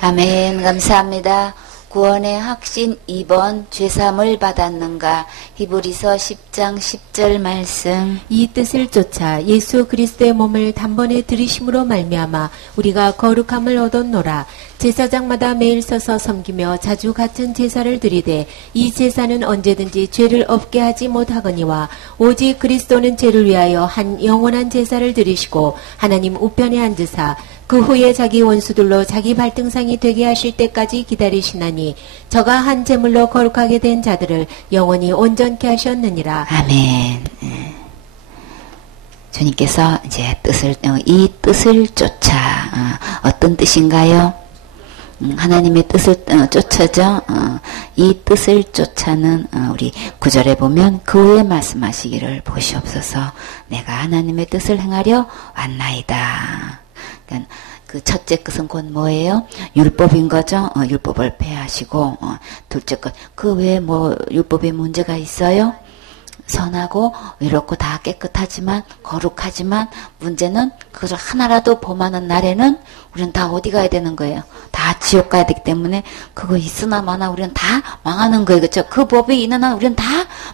아멘. 감사합니다. 구원의 확신 2번 죄사함을 받았는가. 히브리서 10장 10절 말씀. 이 뜻을 쫓아 예수 그리스도의 몸을 단번에 들이심으로 말미암아 우리가 거룩함을 얻었노라. 제사장마다 매일 서서 섬기며 자주 같은 제사를 드리되 이 제사는 언제든지 죄를 없게 하지 못하거니와 오직 그리스도는 죄를 위하여 한 영원한 제사를 드리시고 하나님 우편에 앉으사 그 후에 자기 원수들로 자기 발등상이 되게 하실 때까지 기다리시나니 저가 한 제물로 거룩하게 된 자들을 영원히 온전케 하셨느니라. 아멘. 주님께서 이제 이 뜻을 쫓아 어떤 뜻인가요? 하나님의 뜻을 쫓아죠. 이 뜻을 쫓아는 우리 9절에 보면 그 후에 말씀하시기를 보시옵소서. 내가 하나님의 뜻을 행하려 왔나이다. 그러니까 그 첫째 것은 곧 뭐예요? 율법인 거죠. 율법을 폐하시고 둘째 것, 그 외에 뭐 율법에 문제가 있어요? 선하고 의롭고 다 깨끗하지만 거룩하지만 문제는 그것을 하나라도 범하는 날에는 우리는 다 어디 가야 되는 거예요? 다 지옥 가야 되기 때문에 그거 있으나 마나 우리는 다 망하는 거예요. 그렇죠? 그 법이 있는 한 우리는 다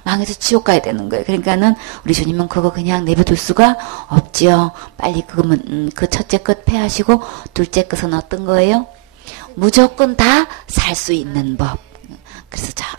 망해서 지옥 가야 되는 거예요. 그러니까는 우리 주님은 그거 그냥 내버려둘 수가 없지요. 빨리 그 첫째 것 폐하시고 둘째 것은 어떤 거예요? 무조건 다 살 수 있는 법. 그래서 단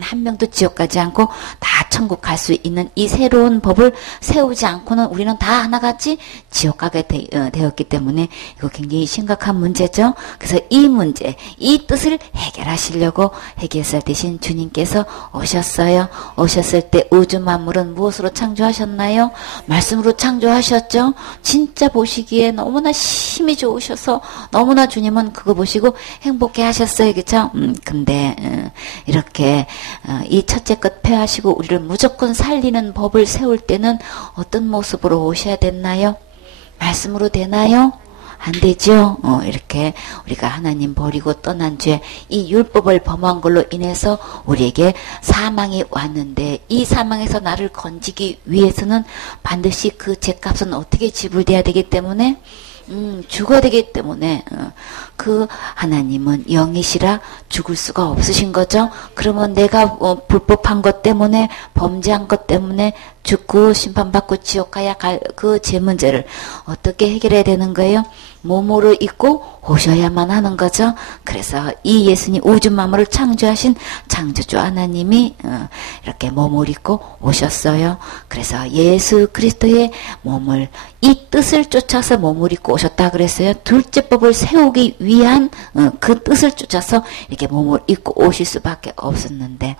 한 명도 지옥 가지 않고 다 천국 갈 수 있는 이 새로운 법을 세우지 않고는 우리는 다 하나같이 지옥 가게 되었기 때문에 이거 굉장히 심각한 문제죠. 그래서 이 문제, 이 뜻을 해결하시려고 해결사 되신 주님께서 오셨어요. 오셨을 때 우주 만물은 무엇으로 창조하셨나요? 말씀으로 창조하셨죠. 진짜 보시기에 너무나 힘이 좋으셔서 너무나 주님은 그거 보시고 행복해 하셨어요. 그렇죠? 근데 이렇게 이 첫째 것 폐하시고 우리를 무조건 살리는 법을 세울 때는 어떤 모습으로 오셔야 됐나요? 말씀으로 되나요? 안 되죠. 이렇게 우리가 하나님 버리고 떠난 죄, 이 율법을 범한 걸로 인해서 우리에게 사망이 왔는데 이 사망에서 나를 건지기 위해서는 반드시 그 죄값은 어떻게 지불돼야 되기 때문에 죽어야 되기 때문에 그 하나님은 영이시라 죽을 수가 없으신 거죠. 그러면 내가 불법한 것 때문에 범죄한 것 때문에 죽고 심판받고 지옥 가야 갈 그 죄 문제를 어떻게 해결해야 되는 거예요? 몸으로 입고 오셔야만 하는 거죠. 그래서 이 예수님 우주 만물을 창조하신 창조주 하나님이 이렇게 몸을 입고 오셨어요. 그래서 예수 그리스도의 몸을 이 뜻을 쫓아서 몸을 입고 오셨다 그랬어요. 둘째 법을 세우기 위한 그 뜻을 쫓아서 이렇게 몸을 입고 오실 수밖에 없었는데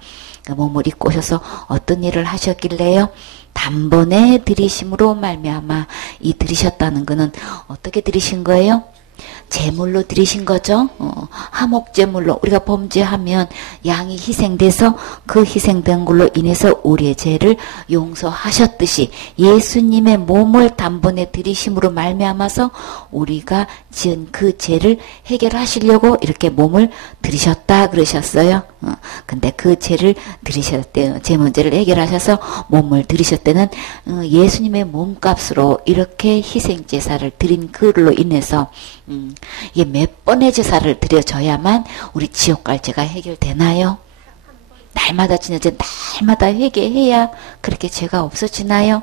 몸을 입고 오셔서 어떤 일을 하셨길래요? 단번에 들이심으로 말미암아 이 들이셨다는 거는 어떻게 들이신 거예요? 제물로 드리신 거죠. 화목제물로 우리가 범죄하면 양이 희생돼서 그 희생된 걸로 인해서 우리의 죄를 용서하셨듯이 예수님의 몸을 단번에 드리심으로 말미암아서 우리가 지은 그 죄를 해결하시려고 이렇게 몸을 드리셨다 그러셨어요. 근데 그 죄를 드리셨을 때, 죄 문제를 해결하셔서 몸을 드리셨을 때는 예수님의 몸값으로 이렇게 희생제사를 드린 그로 인해서 이게 몇 번의 제사를 드려져야만 우리 지옥 갈 죄가 해결되나요? 날마다 지내지 날마다 회개해야 그렇게 죄가 없어지나요?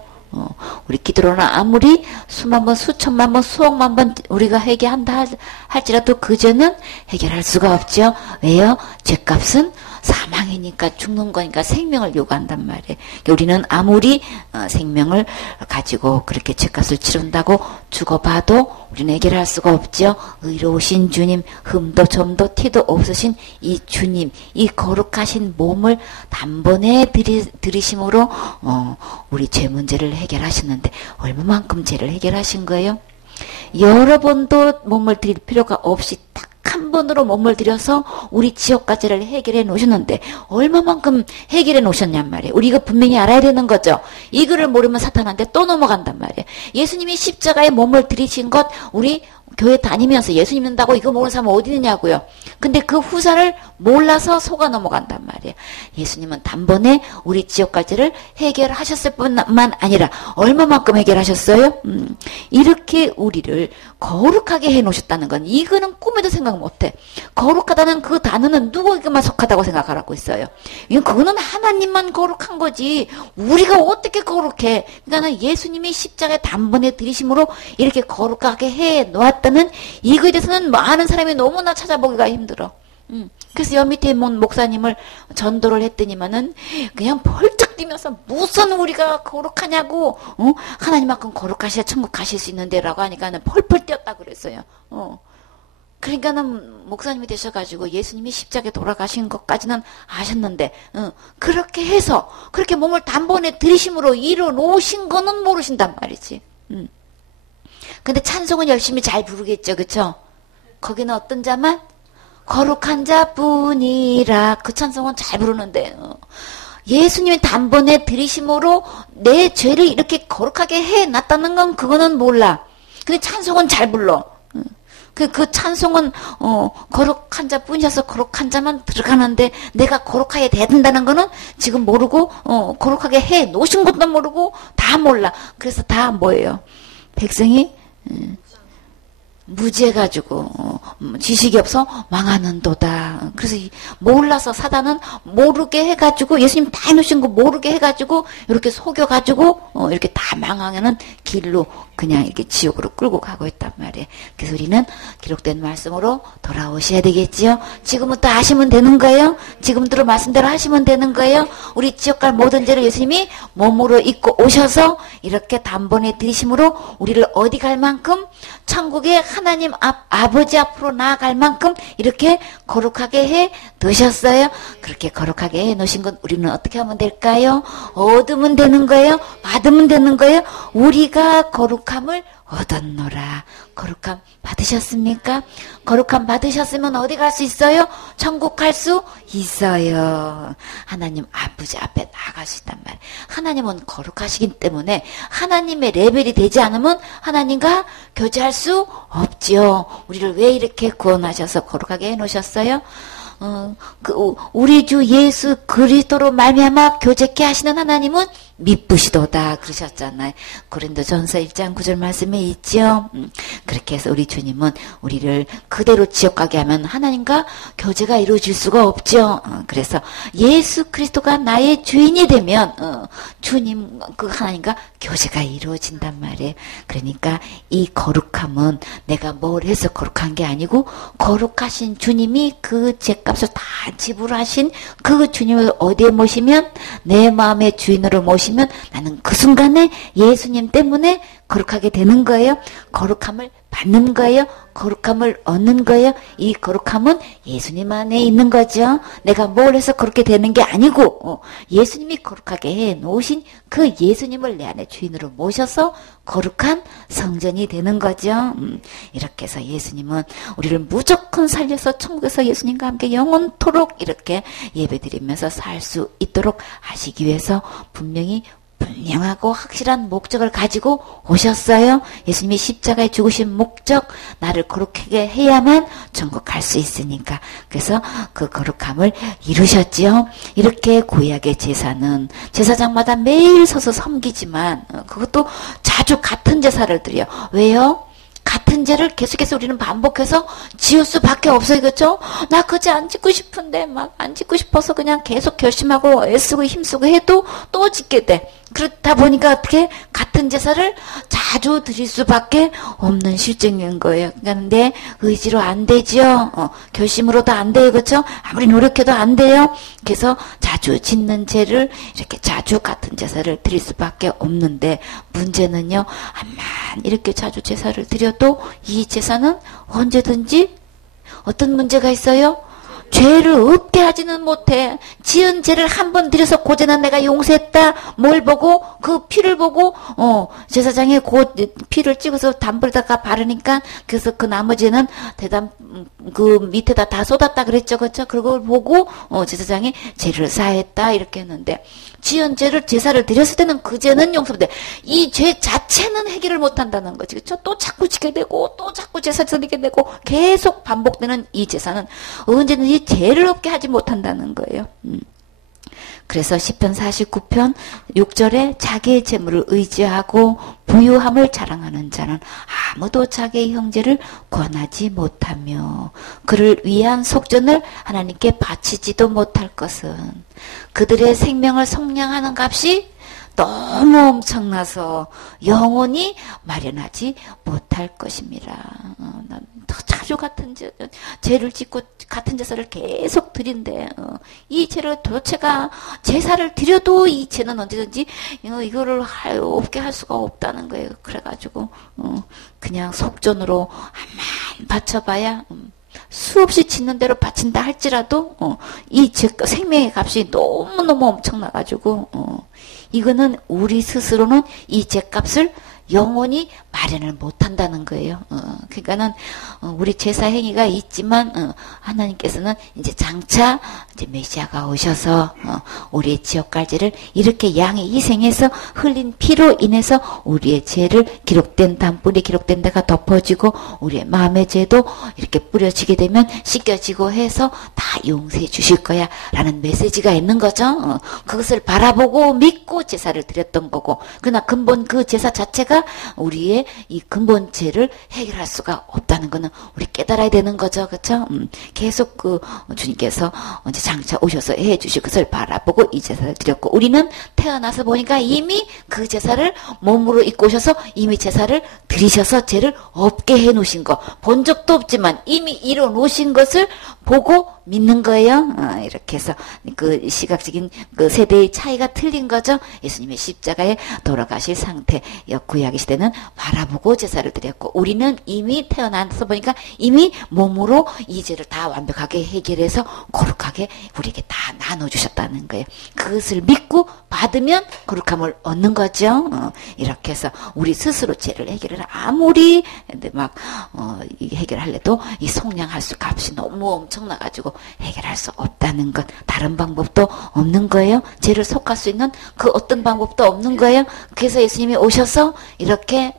우리 기도로는 아무리 수만 번, 수천만 번, 수억만 번 우리가 회개한다 할지라도 그 죄는 해결할 수가 없죠. 왜요? 죄값은 사망이니까 죽는 거니까 생명을 요구한단 말이에요. 우리는 아무리 생명을 가지고 그렇게 죄값을 치른다고 죽어봐도 우리는 해결할 수가 없죠. 의로우신 주님, 흠도 점도 티도 없으신 이 주님, 이 거룩하신 몸을 단번에 들이심으로 우리 죄 문제를 해결하시는데 얼마만큼 죄를 해결하신 거예요? 여러 번도 몸을 드릴 필요가 없이 딱 한 번으로 몸을 들여서 우리 지옥까지를 해결해 놓으셨는데 얼마만큼 해결해 놓으셨냔 말이에요. 우리 이거 분명히 알아야 되는 거죠. 이거를 모르면 사탄한테 또 넘어간단 말이에요. 예수님이 십자가에 몸을 들이신 것 우리 교회 다니면서 예수 믿는다고 이거 모르는 사람 어디 있느냐고요. 근데 그 후사를 몰라서 속아 넘어간단 말이에요. 예수님은 단번에 우리 지옥까지를 해결하셨을 뿐만 아니라 얼마만큼 해결하셨어요? 이렇게 우리를 거룩하게 해놓으셨다는 건 이거는 꿈에도 생각 못해. 거룩하다는 그 단어는 누구에게만 속하다고 생각하라고 있어요. 그거는 하나님만 거룩한 거지 우리가 어떻게 거룩해. 그러니까 예수님이 십자가에 단번에 들이심으로 이렇게 거룩하게 해놓았다는 이거에 대해서는 많은 사람이 너무나 찾아보기가 힘들어. 그래서 여 밑에 목사님을 전도를 했더니만은 그냥 벌쩍 뛰면서 무슨 우리가 거룩하냐고, 하나님만큼 거룩하셔야 천국 가실 수 있는데라고 하니까는 펄펄 뛰었다 그랬어요. 그러니까는 목사님이 되셔가지고 예수님이 십자가에 돌아가신 것까지는 아셨는데, 그렇게 해서 그렇게 몸을 단번에 들이심으로 이뤄놓으신 거는 모르신단 말이지. 근데 찬송은 열심히 잘 부르겠죠, 그쵸? 거기는 어떤 자만? 거룩한 자뿐이라. 그 찬송은 잘 부르는데 예수님이 단번에 들이심으로 내 죄를 이렇게 거룩하게 해놨다는 건 그거는 몰라. 근데 찬송은 잘 불러. 그 찬송은 거룩한 자뿐이셔서 거룩한 자만 들어가는데 내가 거룩하게 돼야 된다는 거는 지금 모르고 거룩하게 해놓으신 것도 모르고 다 몰라. 그래서 다 뭐예요? 백성이 무지해가지고 지식이 없어 망하는도다. 그래서 몰라서 사단은 모르게 해가지고 예수님 다 해놓으신 거 모르게 해가지고 이렇게 속여가지고 이렇게 다 망하는 길로 그냥 이렇게 지옥으로 끌고 가고 있단 말이에요. 그래서 우리는 기록된 말씀으로 돌아오셔야 되겠지요. 지금부터 하시면 되는 거예요. 지금부터 말씀대로 하시면 되는 거예요. 우리 지옥 갈 모든 죄를 예수님이 몸으로 입고 오셔서 이렇게 단번에 들이심으로 우리를 어디 갈 만큼 천국에 하나님 아버지 앞으로 나아갈 만큼 이렇게 거룩하게 해 놓으셨어요. 그렇게 거룩하게 해 놓으신 건 우리는 어떻게 하면 될까요? 얻으면 되는 거예요? 받으면 되는 거예요? 우리가 거룩함을 얻었노라. 거룩함 받으셨습니까? 거룩함 받으셨으면 어디 갈 수 있어요? 천국 갈 수 있어요. 하나님 아버지 앞에 나갈 수 있단 말이에요. 하나님은 거룩하시기 때문에 하나님의 레벨이 되지 않으면 하나님과 교제할 수 없지요. 우리를 왜 이렇게 구원하셔서 거룩하게 해놓으셨어요? 우리 주 예수 그리스도로 말미암아 교제케 하시는 하나님은 미쁘시도다 그러셨잖아요. 고린도전서 1장 9절 말씀에 있죠. 그렇게 해서 우리 주님은 우리를 그대로 지옥 가게 하면 하나님과 교제가 이루어질 수가 없죠. 그래서 예수 그리스도가 나의 주인이 되면 주님 그 하나님과 교제가 이루어진단 말이에요. 그러니까 이 거룩함은 내가 뭘 해서 거룩한 게 아니고 거룩하신 주님이 그 죄값을 다 지불하신 그 주님을 어디에 모시면 내 마음의 주인으로 모시면 나는 그 순간에 예수님 때문에 거룩하게 되는 거예요. 거룩함을 받는 거예요. 거룩함을 얻는 거예요. 이 거룩함은 예수님 안에 있는 거죠. 내가 뭘 해서 그렇게 되는 게 아니고 예수님이 거룩하게 해놓으신 그 예수님을 내 안에 주인으로 모셔서 거룩한 성전이 되는 거죠. 이렇게 해서 예수님은 우리를 무조건 살려서 천국에서 예수님과 함께 영원토록 이렇게 예배드리면서 살 수 있도록 하시기 위해서 분명히 분명하고 확실한 목적을 가지고 오셨어요. 예수님이 십자가에 죽으신 목적, 나를 거룩하게 해야만 천국 갈 수 있으니까. 그래서 그 거룩함을 이루셨지요. 이렇게 구약의 제사는 제사장마다 매일 서서 섬기지만 그것도 자주 같은 제사를 드려. 왜요? 같은 죄를 계속해서 우리는 반복해서 지을 수밖에 없어요. 그렇죠? 나 그 죄 안 짓고 싶은데 막 안 짓고 싶어서 그냥 계속 결심하고 애쓰고 힘쓰고 해도 또 짓게 돼. 그렇다 보니까 어떻게 같은 제사를 자주 드릴 수밖에 없는 실정인 거예요. 그러니까 내 의지로 안 되죠. 결심으로도 안 돼요. 그렇죠? 아무리 노력해도 안 돼요. 그래서 자주 짓는 죄를 이렇게 자주 같은 제사를 드릴 수밖에 없는데 문제는요. 암만 이렇게 자주 제사를 드려도 이 제사는 언제든지 어떤 문제가 있어요? 죄를 없게 하지는 못해. 지은 죄를 한 번 들여서 고제는 내가 용서했다. 뭘 보고? 그 피를 보고 제사장이 그 피를 찍어서 담불에다가 바르니까 그래서 그 나머지는 대담 그 밑에다 다 쏟았다 그랬죠, 그렇죠? 그걸 보고 제사장이 죄를 사했다 이렇게 했는데 지은 죄를 제사를 드렸을 때는 그 죄는 용서돼. 이 죄 자체는 해결을 못한다는 거지, 그렇죠? 또 자꾸 지게 되고 또 자꾸 제사 드리게 되고 계속 반복되는 이 제사는 언제든지 죄를 없게 하지 못한다는 거예요. 그래서 시편 49편 6절에 자기의 재물을 의지하고 부유함을 자랑하는 자는 아무도 자기의 형제를 권하지 못하며 그를 위한 속전을 하나님께 바치지도 못할 것은 그들의 생명을 속량하는 값이 너무 엄청나서 영원히 마련하지 못할 것입니다. 난 자주 같은 죄를 짓고 같은 제사를 계속 드린데 이 죄를 도대체가 제사를 드려도 이 죄는 언제든지 이거를 없게 할 수가 없다는 거예요. 그래가지고 그냥 속전으로 한만 바쳐봐야 수없이 짓는 대로 바친다 할지라도 이 생명의 값이 너무너무 엄청나가지고 이거는 우리 스스로는 이 죄값을 영원히 마련을 못한다는 거예요. 그러니까는 우리 제사 행위가 있지만 하나님께서는 이제 장차 이제 메시아가 오셔서 우리의 지옥갈제를 이렇게 양의 희생해서 흘린 피로 인해서 우리의 죄를 기록된 단뿔이 기록된 데가 덮어지고 우리의 마음의 죄도 이렇게 뿌려지게 되면 씻겨지고 해서 다 용서해 주실 거야 라는 메시지가 있는 거죠. 그것을 바라보고 믿고 제사를 드렸던 거고 그러나 근본 그 제사 자체가 우리의 이 근본 죄를 해결할 수가 없다는 거는 우리 깨달아야 되는 거죠. 그렇죠? 계속 그 주님께서 이제 장차 오셔서 해 주실 것을 바라보고 이 제사를 드렸고 우리는 태어나서 보니까 이미 그 제사를 몸으로 입고 오셔서 이미 제사를 드리셔서 죄를 없게 해 놓으신 거 본 적도 없지만 이미 이뤄 놓으신 것을 보고 믿는 거예요. 이렇게 해서 그 시각적인 그 세대의 차이가 틀린 거죠. 예수님의 십자가에 돌아가실 상태, 구약의 시대는 바라보고 제사를 드렸고 우리는 이미 태어나서 보니까 이미 몸으로 이 죄를 다 완벽하게 해결해서 거룩하게 우리에게 다 나눠주셨다는 거예요. 그것을 믿고 받으면 거룩함을 얻는 거죠. 이렇게 해서 우리 스스로 죄를 해결을 아무리 막 해결하려도 이 속량할 수 값이 너무 엄청나가지고 해결할 수 없다는 것. 다른 방법도 없는 거예요. 죄를 속할 수 있는 그 어떤 방법도 없는 거예요. 그래서 예수님이 오셔서 이렇게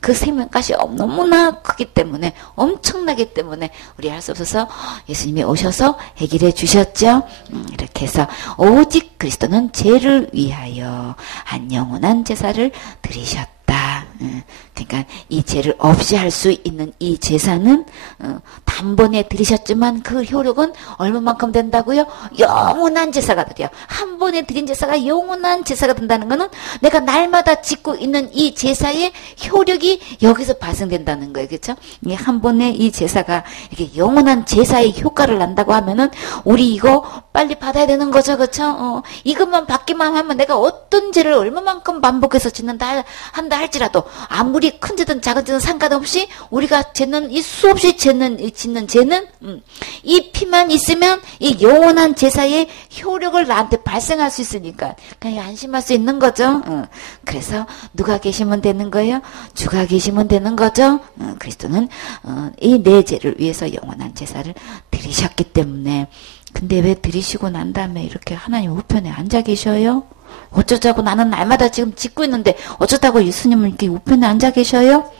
그 생명값이 너무나 크기 때문에 엄청나기 때문에 우리 할 수 없어서 예수님이 오셔서 해결해 주셨죠. 이렇게 해서 오직 그리스도는 죄를 위하여 한 영원한 제사를 드리셨다. 그러니까 이 죄를 없이 할 수 있는 이 제사는 단번에 드리셨지만 그 효력은 얼마만큼 된다고요? 영원한 제사가 드려요. 한 번에 드린 제사가 영원한 제사가 된다는 것은 내가 날마다 짓고 있는 이 제사의 효력이 여기서 발생된다는 거예요. 그렇죠? 한 번에 이 제사가 이렇게 영원한 제사의 효과를 난다고 하면은 우리 이거 빨리 받아야 되는 거죠. 그렇죠? 이것만 받기만 하면 내가 어떤 죄를 얼마만큼 반복해서 짓는다 한다 할지라도 아무리 큰 죄든 작은 죄든 상관없이 우리가 죄는 이 수없이 짓는 죄는 이 피만 있으면 이 영원한 제사의 효력을 나한테 발생할 수 있으니까 그냥 안심할 수 있는 거죠. 그래서 누가 계시면 되는 거예요? 주가 계시면 되는 거죠. 그리스도는 이 내 죄를 위해서 영원한 제사를 드리셨기 때문에 근데 왜 드리시고 난 다음에 이렇게 하나님 우편에 앉아 계셔요? 어쩌자고 나는 날마다 지금 짓고 있는데 어쩌다고 예수님은 이렇게 우편에 앉아 계셔요?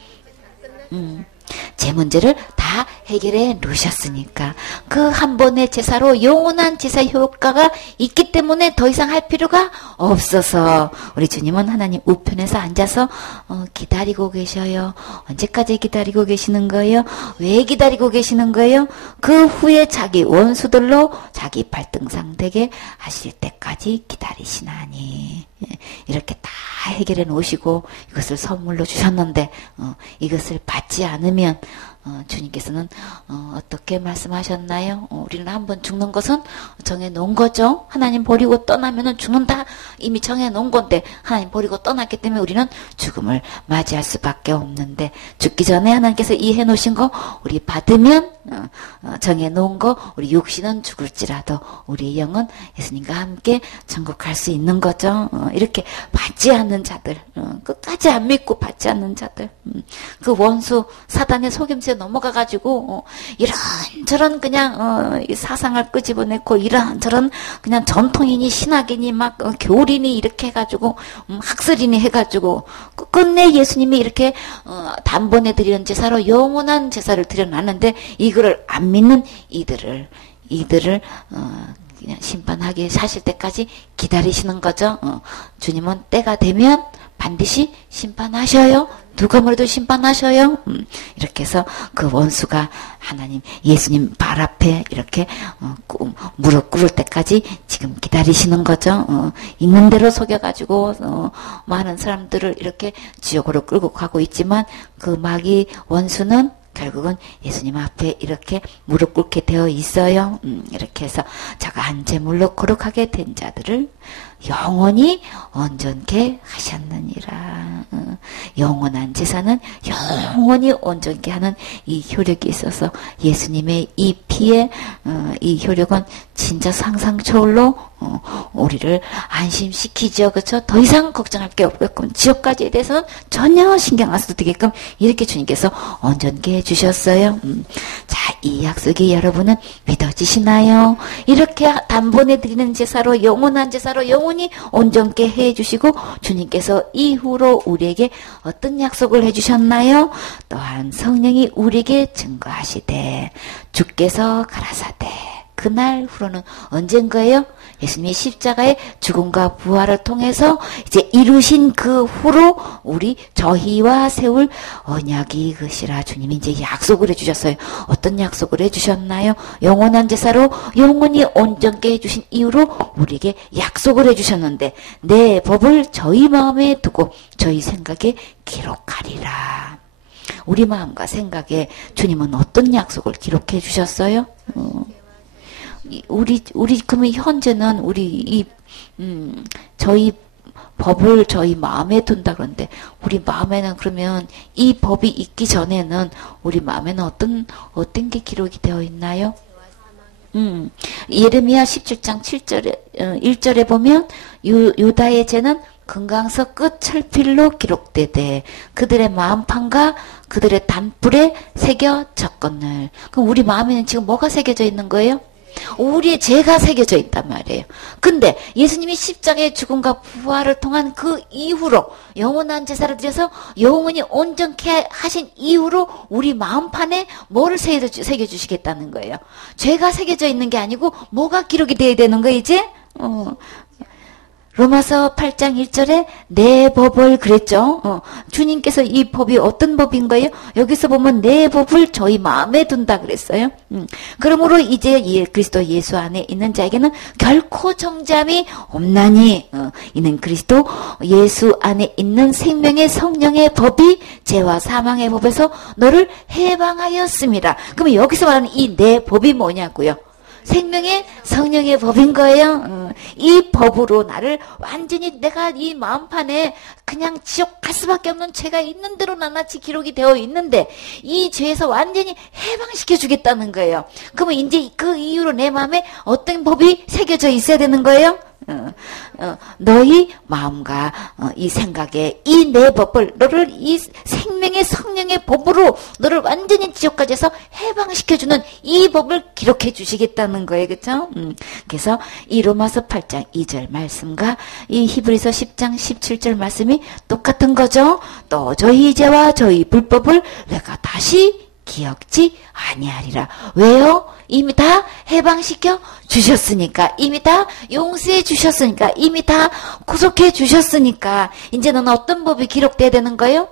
제 문제를 다 해결해 놓으셨으니까 그 한 번의 제사로 영원한 제사 효과가 있기 때문에 더 이상 할 필요가 없어서 우리 주님은 하나님 우편에서 앉아서 기다리고 계셔요. 언제까지 기다리고 계시는 거예요? 왜 기다리고 계시는 거예요? 그 후에 자기 원수들로 자기 발등상 되게 하실 때까지 기다리시나니 이렇게 다 해결해 놓으시고 이것을 선물로 주셨는데 이것을 받지 않으면 주님께서는 어떻게 말씀하셨나요? 우리는 한번 죽는 것은 정해놓은 거죠. 하나님 버리고 떠나면은 죽는다. 이미 정해놓은 건데 하나님 버리고 떠났기 때문에 우리는 죽음을 맞이할 수밖에 없는데 죽기 전에 하나님께서 이 해놓으신 거 우리 받으면 정해놓은 거 우리 육신은 죽을지라도 우리 영은 예수님과 함께 천국 갈 수 있는 거죠. 이렇게 받지 않는 자들, 끝까지 안 믿고 받지 않는 자들, 그 원수 사단의 속임수에 넘어가가지고 이런저런 그냥 사상을 끄집어내고 이런저런 그냥 전통이니 신학이니 막 교리니 이렇게 해가지고 학설이니 해가지고 끝내 예수님이 이렇게 단번에 드리는 제사로 영원한 제사를 드려놨는데 이거를 안 믿는 이들을 그냥 심판하게 사실 때까지 기다리시는 거죠. 주님은 때가 되면 반드시 심판하셔요. 누가 뭐래도 심판하셔요. 이렇게 해서 그 원수가 하나님 예수님 발 앞에 이렇게 무릎 꿇을 때까지 지금 기다리시는 거죠. 있는 대로 속여가지고 많은 사람들을 이렇게 지옥으로 끌고 가고 있지만 그 마귀 원수는 결국은 예수님 앞에 이렇게 무릎 꿇게 되어 있어요. 이렇게 해서 자가 한 제물로 거룩하게 된 자들을 영원히 온전케 하셨느니라. 영원한 제사는 영원히 온전케 하는 이 효력이 있어서 예수님의 이 피의 이 효력은 진짜 상상 초월로 우리를 안심시키죠. 그렇죠? 더 이상 걱정할 게 없게끔 지옥까지에 대해서는 전혀 신경 안 써도 되게끔 이렇게 주님께서 온전케 해주셨어요. 자, 이 약속이 여러분은 믿어지시나요? 이렇게 단번에 드리는 제사로 영원한 제사로 영원히 온전케 해주시고 주님께서 이후로 우리에게 어떤 약속을 해주셨나요? 또한 성령이 우리에게 증거하시되 주께서 가라사대 그날 후로는 언젠가예요? 예수님이 십자가의 죽음과 부활을 통해서 이제 이루신 그 후로 우리 저희와 세울 언약이 것이라 주님이 이제 약속을 해주셨어요. 어떤 약속을 해주셨나요? 영원한 제사로 영원히 온전케 해주신 이후로 우리에게 약속을 해주셨는데 내 법을 저희 마음에 두고 저희 생각에 기록하리라. 우리 마음과 생각에 주님은 어떤 약속을 기록해 주셨어요? 우리 그러면 현재는 우리 저희 법을 저희 마음에 둔다 그러는데 우리 마음에는 그러면 이 법이 있기 전에는 우리 마음에는 어떤 게 기록이 되어 있나요? 예레미야 17장 1절에 보면 유다의 죄는 금강석 끝 철필로 기록되되 그들의 마음판과 그들의 단불에 새겨 적거늘. 그럼 우리 마음에는 지금 뭐가 새겨져 있는 거예요? 우리의 죄가 새겨져 있단 말이에요. 근데 예수님이 십자가의 죽음과 부활을 통한 그 이후로 영원한 제사를 드려서 영원히 온전케 하신 이후로 우리 마음판에 뭐를 새겨주시겠다는 거예요. 죄가 새겨져 있는 게 아니고 뭐가 기록이 돼야 되는 거예요 이제? 로마서 8장 1절에 내 법을 그랬죠. 주님께서 이 법이 어떤 법인 거예요? 여기서 보면 내 법을 저희 마음에 둔다 그랬어요. 그러므로 이제 그리스도 예수 안에 있는 자에게는 결코 정죄함이 없나니 이는 그리스도 예수 안에 있는 생명의 성령의 법이 죄와 사망의 법에서 너를 해방하였습니다. 그러면 여기서 말하는 이 내 법이 뭐냐고요? 생명의 성령의 법인 거예요. 이 법으로 나를 완전히 내가 이 마음판에 그냥 지옥 갈 수밖에 없는 죄가 있는 대로 낱낱이 기록이 되어 있는데 이 죄에서 완전히 해방시켜 주겠다는 거예요. 그러면 이제 그 이후로 내 마음에 어떤 법이 새겨져 있어야 되는 거예요? 너희 마음과 이 생각에 이 내 법을 너를 이 생명의 성령의 법으로 너를 완전히 지옥까지 해서 해방시켜주는 이 법을 기록해 주시겠다는 거예요. 그렇죠? 그래서 이 로마서 8장 2절 말씀과 이 히브리서 10장 17절 말씀이 똑같은 거죠. 또 저희 죄와 저희 불법을 내가 다시 기억지 아니하리라. 왜요? 이미 다 해방시켜 주셨으니까, 이미 다 용서해 주셨으니까, 이미 다 구속해 주셨으니까 이제는 어떤 법이 기록돼야 되는 거예요?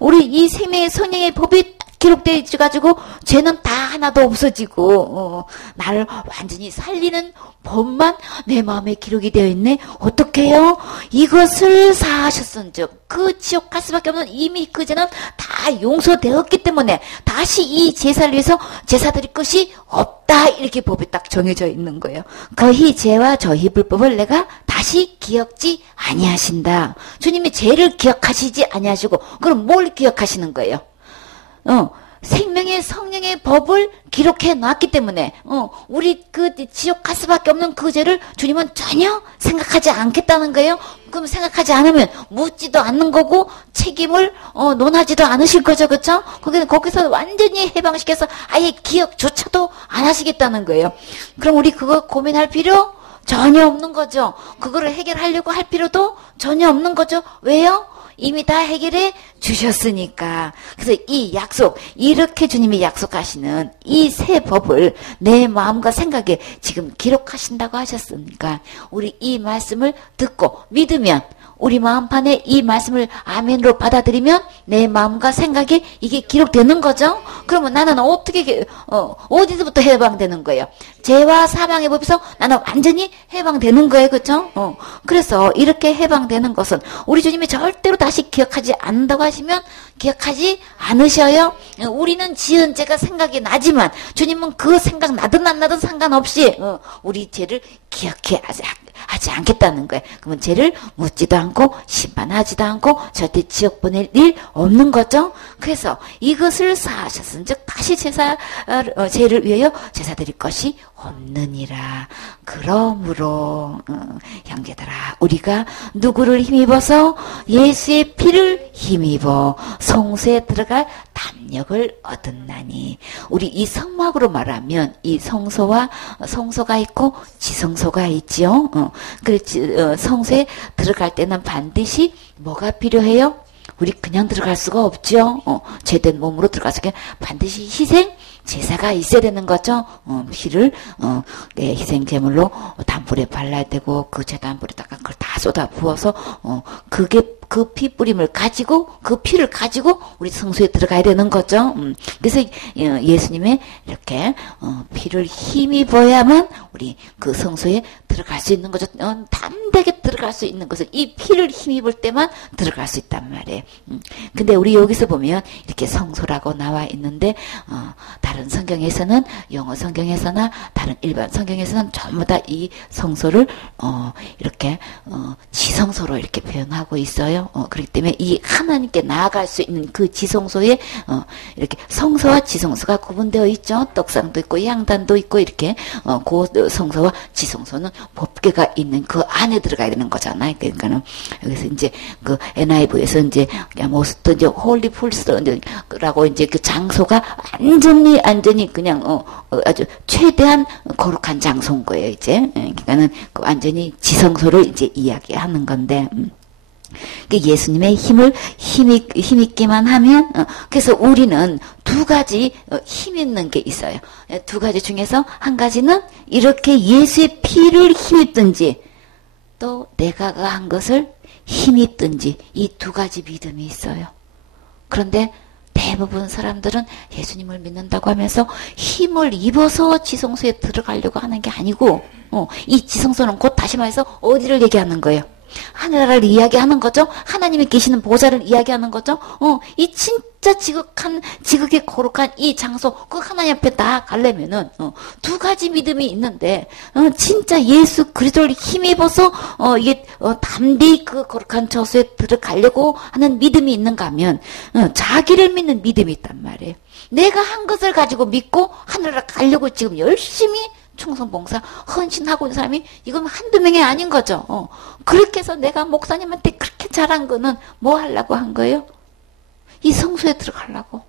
우리 이 생명의 성령의 법이 기록되어 있어가지고 죄는 다 하나도 없어지고 나를 완전히 살리는 법만 내 마음에 기록이 되어 있네. 어떻게 해요? 이것을 사하셨은즉 그 지옥 갈 수밖에 없는 이미 그 죄는 다 용서되었기 때문에 다시 이 제사를 위해서 제사 드릴 것이 없다. 이렇게 법이 딱 정해져 있는 거예요. 거희 죄와 저희 불법을 내가 다시 기억지 아니하신다. 주님이 죄를 기억하시지 아니하시고 그럼 뭘 기억하시는 거예요? 생명의 성령의 법을 기록해 놨기 때문에 우리 그 지옥 갈 수밖에 없는 그 죄를 주님은 전혀 생각하지 않겠다는 거예요. 그럼 생각하지 않으면 묻지도 않는 거고 책임을 논하지도 않으실 거죠. 그렇죠? 거기서 완전히 해방시켜서 아예 기억조차도 안 하시겠다는 거예요. 그럼 우리 그거 고민할 필요 전혀 없는 거죠. 그거를 해결하려고 할 필요도 전혀 없는 거죠. 왜요? 이미 다 해결해 주셨으니까. 그래서 이 약속, 이렇게 주님이 약속하시는 이 새 법을 내 마음과 생각에 지금 기록하신다고 하셨으니까 우리 이 말씀을 듣고 믿으면 우리 마음판에 이 말씀을 아멘으로 받아들이면 내 마음과 생각에 이게 기록되는 거죠. 그러면 나는 어떻게 어디서부터 해방되는 거예요? 죄와 사망의 법에서 나는 완전히 해방되는 거예요. 그렇죠? 그래서 이렇게 해방되는 것은 우리 주님이 절대로 다시 기억하지 않는다고 하시면 기억하지 않으셔요. 우리는 지은 죄가 생각이 나지만 주님은 그 생각 나든 안 나든 상관없이 우리 죄를 기억해 하지 않겠다는 거예요. 그러면 죄를 묻지도 않고 심판하지도 않고 절대 지옥 보낼 일 없는 거죠. 그래서 이것을 사하셨은즉 다시 죄를 위하여 제사 드릴 것이 없느니라. 그러므로 형제들아 우리가 누구를 힘입어서 예수의 피를 힘입어 성소에 들어갈 담력을 얻었나니. 우리 이 성막으로 말하면 이 성소가 있고 지성소가 있지요. 성소에 들어갈 때는 반드시 뭐가 필요해요? 우리 그냥 들어갈 수가 없죠. 죄된 몸으로 들어가서 반드시 희생 제사가 있어야 되는 거죠. 피를 희생 제물로 단불에 발라야 되고 그 제단불에다가 그걸 다 쏟아 부어서 그게 그 피 뿌림을 가지고 그 피를 가지고 우리 성소에 들어가야 되는 거죠. 그래서 예수님의 이렇게 피를 힘입어야만 우리 그 성소에 들어갈 수 있는 거죠. 담대하게 들어갈 수 있는 것은 이 피를 힘입을 때만 들어갈 수 있단 말이에요. 근데 우리 여기서 보면 이렇게 성소라고 나와 있는데 다른 성경에서는 영어 성경에서나 다른 일반 성경에서는 전부 다 이 성소를 이렇게 지성소로 이렇게 표현하고 있어요. 그렇기 때문에 이 하나님께 나아갈 수 있는 그 지성소에 이렇게 성소와 지성소가 구분되어 있죠. 떡상도 있고 양단도 있고 이렇게 그 성소와 지성소는 법궤가 있는 그 안에 들어가야 되는 거잖아요. 그러니까는 여기서 이제 그 NIV에서 이제 모스트 이제 홀리 풀스라고 이제 그 장소가 완전히 그냥 아주 최대한 거룩한 장소인 거예요. 이제 그러니까는 그 완전히 지성소를 이제 이야기하는 건데. 예수님의 힘을 힘있기만 하면 그래서 우리는 두 가지 힘있는 게 있어요. 두 가지 중에서 한 가지는 이렇게 예수의 피를 힘입든지 또 내가 한 것을 힘입든지 이 두 가지 믿음이 있어요. 그런데 대부분 사람들은 예수님을 믿는다고 하면서 힘을 입어서 지성소에 들어가려고 하는 게 아니고 이 지성소는 곧 다시 말해서 어디를 얘기하는 거예요? 하늘나라를 이야기하는 거죠. 하나님이 계시는 보좌를 이야기하는 거죠. 이 진짜 지극히 거룩한 이 장소 그 하나님 앞에 나가려면은 두 가지 믿음이 있는데 진짜 예수 그리스도를 힘입어서 이게 담대히 그 거룩한 저수에 들어가려고 하는 믿음이 있는가 하면 자기를 믿는 믿음이 있단 말이에요. 내가 한 것을 가지고 믿고 하늘나라 가려고 지금 열심히 충성봉사 헌신하고 있는 사람이 이건 한두 명이 아닌 거죠. 그렇게 해서 내가 목사님한테 그렇게 잘한 거는 뭐 하려고 한 거예요? 이 성소에 들어가려고.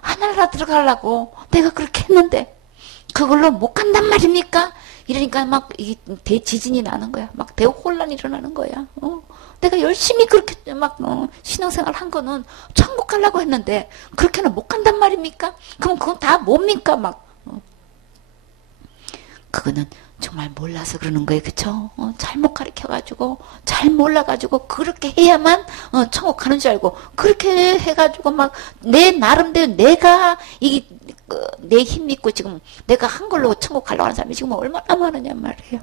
하늘나라 들어가려고 내가 그렇게 했는데 그걸로 못 간단 말입니까? 이러니까 막 대지진이 나는 거야. 막 대혼란이 일어나는 거야. 내가 열심히 그렇게 막 신앙생활 한 거는 천국 가려고 했는데 그렇게는 못 간단 말입니까? 그럼 그건 다 뭡니까? 막 그거는 정말 몰라서 그러는 거예요. 그쵸? 잘못 가르쳐가지고, 잘 몰라가지고, 그렇게 해야만, 천국 가는 줄 알고, 그렇게 해가지고, 막, 내 나름대로 내가, 내 힘 믿고 지금 내가 한 걸로 천국 가려고 하는 사람이 지금 얼마나 많으냐 말이에요.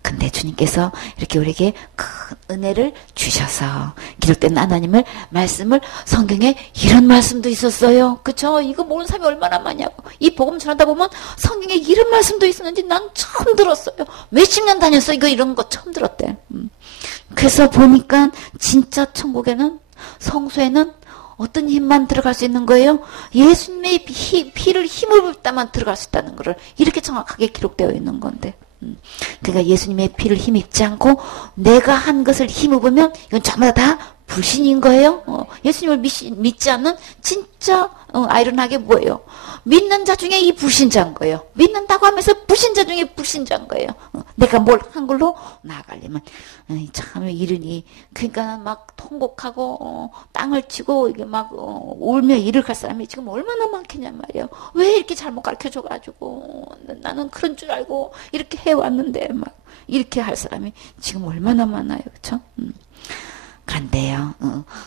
근데 주님께서 이렇게 우리에게 큰 은혜를 주셔서 기록된 하나님을 말씀을 성경에 이런 말씀도 있었어요. 그쵸? 이거 모르는 사람이 얼마나 많냐고. 이 복음 전하다 보면 성경에 이런 말씀도 있었는지 난 처음 들었어요. 몇십 년 다녔어. 이런 거 처음 들었대. 그래서 보니까 진짜 천국에는 성소에는 어떤 힘만 들어갈 수 있는 거예요? 예수님의 피를 힘을 붓다만 들어갈 수 있다는 거를 이렇게 정확하게 기록되어 있는 건데. 그러니까 예수님의 피를 힘입지 않고 내가 한 것을 힘입으면 이건 전부 다 불신인 거예요. 예수님을 믿지 않는 진짜 아이러니하게 뭐예요? 믿는 자 중에 이 불신자인 거예요. 믿는다고 하면서 불신자 중에 불신자인 거예요. 내가 뭘 한 걸로 나아가려면 참 이르니 그러니까 막 통곡하고 땅을 치고 이게 막 울며 일을 갈 사람이 지금 얼마나 많겠냐 말이에요. 왜 이렇게 잘못 가르쳐줘가지고 나는 그런 줄 알고 이렇게 해왔는데 막 이렇게 할 사람이 지금 얼마나 많아요. 그렇죠? 그런데요.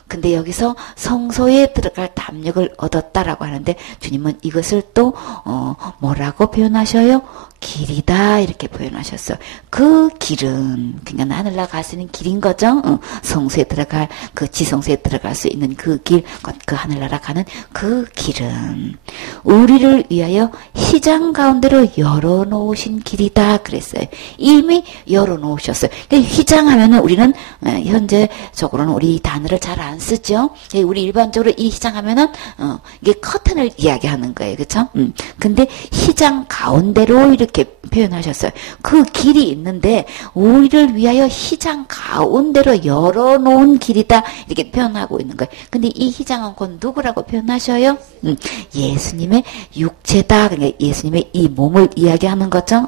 근데 여기서 성소에 들어갈 담력을 얻었다라고 하는데 주님은 이것을 또 뭐라고 표현하셔요? 길이다 이렇게 표현하셨어요. 그 길은 그러니까 하늘나라 갈 수 있는 길인 거죠. 성소에 들어갈 그 지성소에 들어갈 수 있는 그 길, 그 하늘나라 가는 그 길은 우리를 위하여 시장 가운데로 열어놓으신 길이다 그랬어요. 이미 열어놓으셨어요. 그러니까 휘장하면은 우리는 현재적으로는 우리 이 단어를 잘 안 쓰죠. 우리 일반적으로 이 휘장하면은 이게 커튼을 이야기하는 거예요, 그렇죠? 근데 휘장 가운데로 이렇게 표현하셨어요. 그 길이 있는데 우리를 위하여 휘장 가운데로 열어놓은 길이다 이렇게 표현하고 있는 거예요. 근데 이 휘장은 곧 누구라고 표현하셔요? 예수님의 육체다. 그러니까 예수님의 이 몸을 이야기하는 거죠.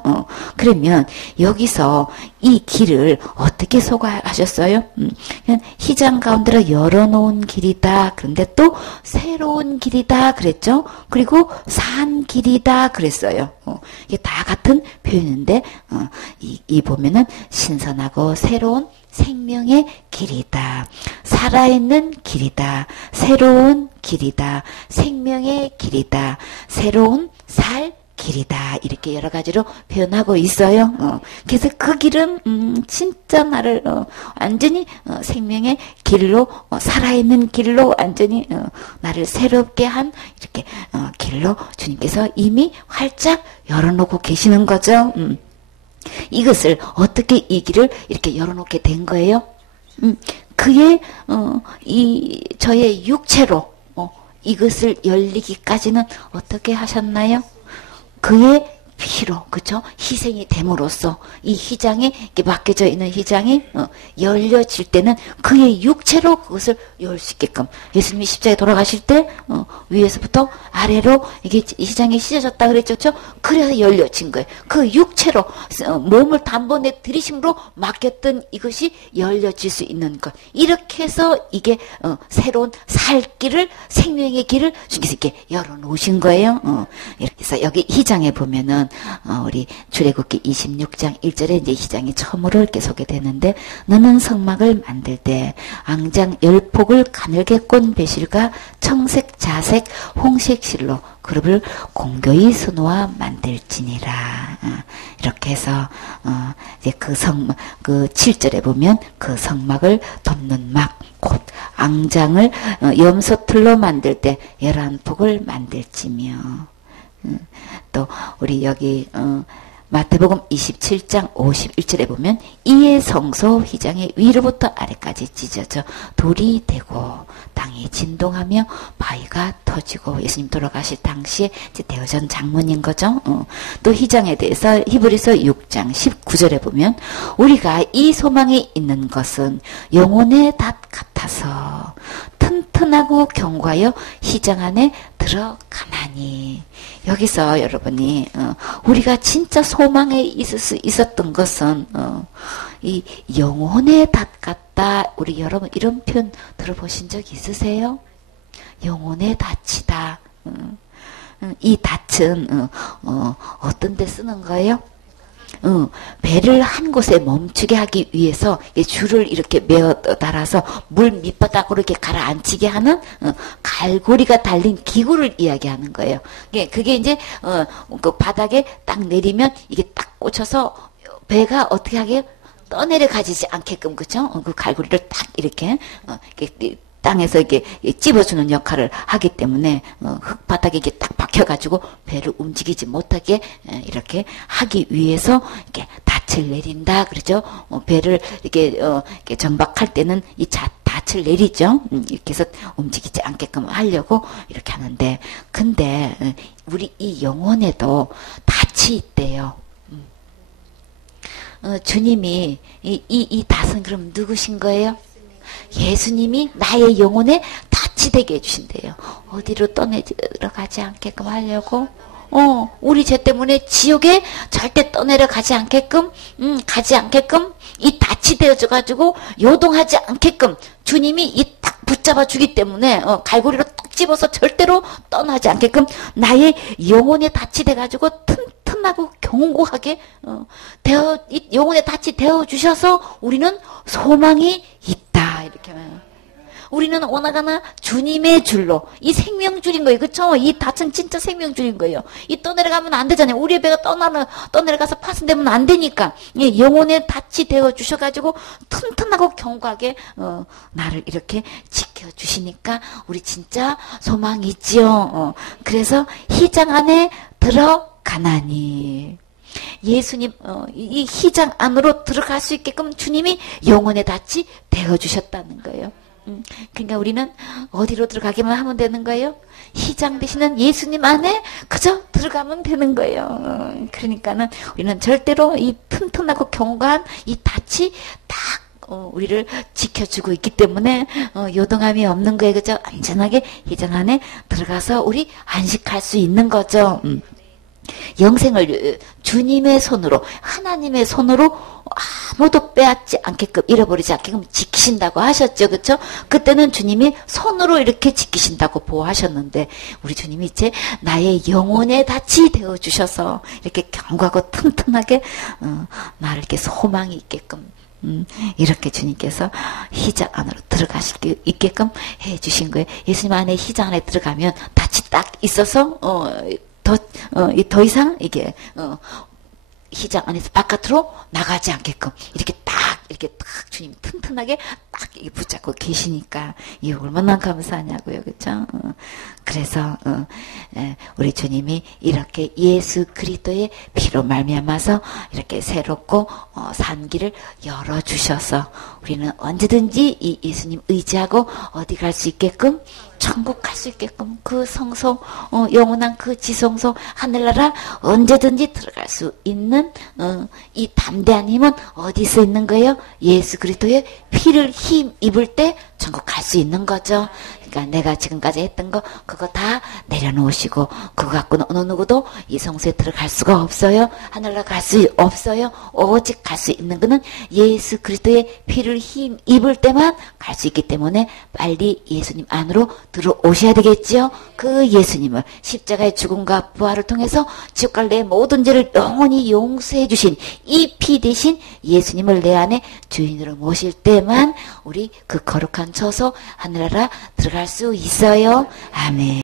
그러면 여기서 이 길을 어떻게 소개하셨어요? 그냥 휘장 가운데로 열어놓은 길이다. 그런데 또 새로운 길이다 그랬죠. 그리고 산 길이다 그랬어요. 이게 다 같은 표현인데 이 보면은 신선하고 새로운 생명의 길이다. 살아있는 길이다. 새로운 길이다. 생명의 길이다. 새로운 살 길이다. 이렇게 여러 가지로 표현하고 있어요. 그래서 그 길은 진짜 나를 완전히 생명의 길로 살아있는 길로 완전히 나를 새롭게 한 이렇게 길로 주님께서 이미 활짝 열어놓고 계시는 거죠. 이것을 어떻게 이 길을 이렇게 열어놓게 된 거예요? 그의 저의 육체로 이것을 열리기까지는 어떻게 하셨나요? 그의 피로, 그쵸? 희생이 됨으로써 이 휘장에 이렇게 막혀져 있는 휘장이 열려질 때는 그의 육체로 그것을 열 수 있게끔 예수님이 십자가에 돌아가실 때 위에서부터 아래로 이게 휘장이 찢어졌다 그랬죠, 그쵸? 그래서 열려진 거예요. 그 육체로 몸을 단번에 들이심으로 막혔던 이것이 열려질 수 있는 것. 이렇게 해서 이게 새로운 살 길을 생명의 길을 주님께서 이렇게 열어놓으신 거예요. 이렇게 해서 여기 휘장에 보면은 우리 출애굽기 26장 1절에 이제 휘장이 처음으로 이렇게 소개되는데 너는 성막을 만들 때 앙장 10폭을 가늘게 꼰 배실과 청색, 자색, 홍색 실로 그룹을 공교히 수놓아 만들지니라. 이렇게 해서 이제 그 7절에 보면 그 성막을 덮는 막 곧 앙장을 염소틀로 만들 때 11폭을 만들지며 또 우리 여기 마태복음 27장 51절에 보면 이에 성소 휘장이 위로부터 아래까지 찢어져 돌이 되고 땅이 진동하며 바위가 터지고 예수님 돌아가실 당시에 이제 대여전 장면인 거죠. 또 휘장에 대해서 히브리서 6장 19절에 보면 우리가 이 소망에 있는 것은 영혼의 닷 같아서 튼튼하고 견고하여 휘장 안에 들어가나니. 여기서 여러분이 우리가 진짜 소망에 있을 수 있었던 것은 이 영혼의 닷 같다. 우리 여러분 이런 표현 들어보신 적 있으세요? 영혼의 닷이다. 이 닷은 어떤 데 쓰는 거예요? 배를 한 곳에 멈추게 하기 위해서 줄을 이렇게 메어 달아서 물 밑바닥으로 이렇게 가라앉히게 하는 갈고리가 달린 기구를 이야기하는 거예요. 그게 이제 그 바닥에 딱 내리면 이게 딱 꽂혀서 배가 어떻게 하게 떠내려 가지지 않게끔, 그죠? 그 갈고리를 딱 이렇게 땅에서 이렇게 찝어주는 역할을 하기 때문에 흙바닥에 이게 딱 박혀가지고 배를 움직이지 못하게 이렇게 하기 위해서 이렇게 닻을 내린다 그러죠. 배를 이렇게 정박할 때는 이 닻을 내리죠. 이렇게 해서 움직이지 않게끔 하려고 이렇게 하는데, 근데 우리 이 영혼에도 닻이 있대요. 주님이 이 닻은 그럼 누구신 거예요? 예수님이 나의 영혼에 닻이 되게 해주신대요. 어디로 떠내려가지 않게끔 하려고. 우리 죄 때문에 지옥에 절대 떠내려가지 않게끔, 가지 않게끔 이 닻이 되어져가지고 요동하지 않게끔 주님이 이 딱 붙잡아 주기 때문에 갈고리로 딱 집어서 절대로 떠나지 않게끔 나의 영혼에 닻이 돼가지고 튼튼하고 견고하게 이 영혼에 닻이 되어 주셔서 우리는 소망이 있다. 이렇게 하면 우리는 오나가나 주님의 줄로 이 생명줄인 거예요. 그쵸? 이 닻은 진짜 생명줄인 거예요. 이 떠내려가면 안 되잖아요. 우리의 배가 떠내려가서 파손되면 안 되니까 영혼의 닻이 되어 주셔가지고 튼튼하고 견고하게 나를 이렇게 지켜주시니까 우리 진짜 소망이 있지요. 그래서 희장 안에 들어가나니 예수님 이 희장 안으로 들어갈 수 있게끔 주님이 영혼의 닻이 되어주셨다는 거예요. 그러니까 우리는 어디로 들어가기만 하면 되는 거예요? 희장 되시는 예수님 안에 그저 들어가면 되는 거예요. 그러니까는 우리는 절대로 이 튼튼하고 견고한 이 닻이 딱 우리를 지켜주고 있기 때문에 요동함이 없는 거예요. 그죠? 안전하게 희장 안에 들어가서 우리 안식할 수 있는 거죠. 영생을 주님의 손으로, 하나님의 손으로 아무도 빼앗지 않게끔, 잃어버리지 않게끔 지키신다고 하셨죠. 그렇죠? 그때는 주님이 손으로 이렇게 지키신다고 보호하셨는데 우리 주님이 이제 나의 영혼의 닻이 되어주셔서 이렇게 견고하고 튼튼하게 나를 이렇게 소망이 있게끔 이렇게 주님께서 희장 안으로 들어가실 수 있게끔 해주신 거예요. 예수님 안에 희장 안에 들어가면 닻이 딱 있어서 더 이상 이게 희장 안에서 바깥으로 나가지 않게끔 이렇게 딱 주님 튼튼하게 딱 붙잡고 계시니까 이 얼마나 감사하냐고요, 그렇죠? 그래서 우리 주님이 이렇게 예수 그리스도의 피로 말미암아서 이렇게 새롭고 산 길을 열어 주셔서 우리는 언제든지 이 예수님 의지하고 어디 갈 수 있게끔, 천국 갈 수 있게끔, 그 성소, 영원한 그 지성소 하늘나라 언제든지 들어갈 수 있는 이 담대한 힘은 어디서 있는 거예요? 예수 그리스도의 피를 힘 입을 때 천국 갈 수 있는 거죠. 그러니까 내가 지금까지 했던 거 그거 다 내려놓으시고 그거 갖고는 어느 누구도 이 성소에 들어갈 수가 없어요. 하늘나라 갈 수 없어요. 오직 갈 수 있는 거는 예수 그리스도의 피를 힘 입을 때만 갈 수 있기 때문에 빨리 예수님 안으로 들어오셔야 되겠지요. 그 예수님을 십자가의 죽음과 부활을 통해서 지옥 갈 내 모든 죄를 영원히 용서해 주신 이 피 대신 예수님을 내 안에 주인으로 모실 때만 우리 그 거룩한 처소 하늘나라 들어갈 수 있어요. 아멘.